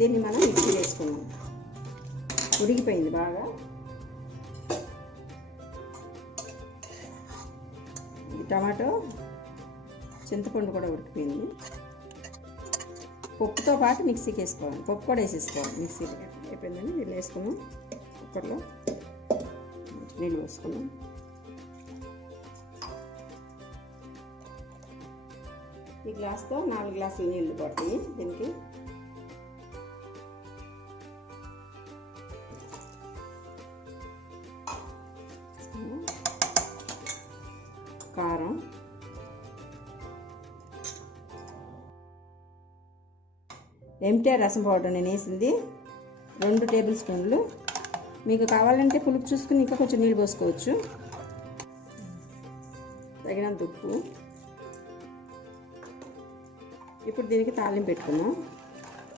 దీన్ని మనం మిక్సీ వేసుకున్నాం. ఉడికిపోయింది బాగా. టమాటో, చింతపండు కూడా ఉడికిపోయింది. పప్పుతో పాటు మిక్సీకి వేసుకోవాలి. పప్పు కూడా వేసేసుకోవాలి. మిక్సీలో అయిపోయిందని నీళ్ళు వేసుకున్నాం. కుక్కర్లో నీళ్ళు వేసుకున్నాం. ఈ గ్లాస్తో 4 గ్లాసులు నీళ్ళు పడతాయి దీనికి. కారం, ఎంటీఆర్ రసం పౌడర్ నేను వేసింది 2 టేబుల్ స్పూన్లు. మీకు కావాలంటే పులుపు చూసుకుని ఇంకా కొంచెం నీళ్ళు పోసుకోవచ్చు. తగినంత ఉప్పు. ఇప్పుడు దీనికి తాలింపు పెట్టుకుందాం.